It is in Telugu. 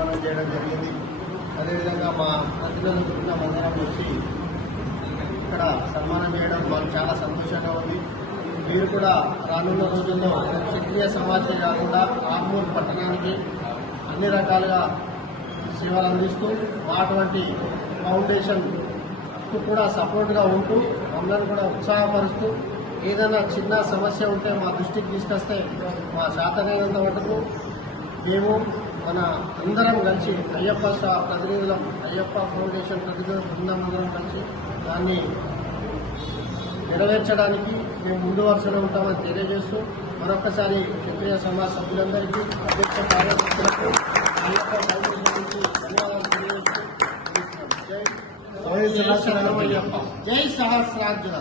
సన్మానం చేయడం జరిగింది. అదేవిధంగా మా ప్రతినిధులు మందిరం వచ్చి ఇక్కడ సన్మానం చేయడం మాకు చాలా సంతోషంగా ఉంది. మీరు కూడా రానున్న రోజుల్లో క్షత్రియ సమాజమే కాకుండా ఆర్మూర్ పట్టణానికి అన్ని రకాలుగా సేవలు అందిస్తూ అటువంటి ఫౌండేషన్ కూడా సపోర్ట్గా ఉంటూ మమ్మల్ని కూడా ఉత్సాహపరుస్తూ ఏదైనా చిన్న సమస్య ఉంటే మా దృష్టికి తీసుకొస్తే మా శాతనైనంత మటుకు మేము మన అందరం కలిసి అయ్యప్ప ప్రతినిధులం అయ్యప్ప ఫౌండేషన్ ప్రతినిధుల బృందం అందరం కలిసి దాన్ని నెరవేర్చడానికి మేము ముందు వరుసలో ఉంటామని తెలియజేస్తూ మరొకసారి క్షత్రియ సమాజ సభ్యులందరికీ అధ్యక్ష కార్యదర్శులకు అయ్యప్ప ఫౌండేషన్ నుంచి ధన్యవాదాలు తెలియజేస్తూ జై సహస్రార్జున.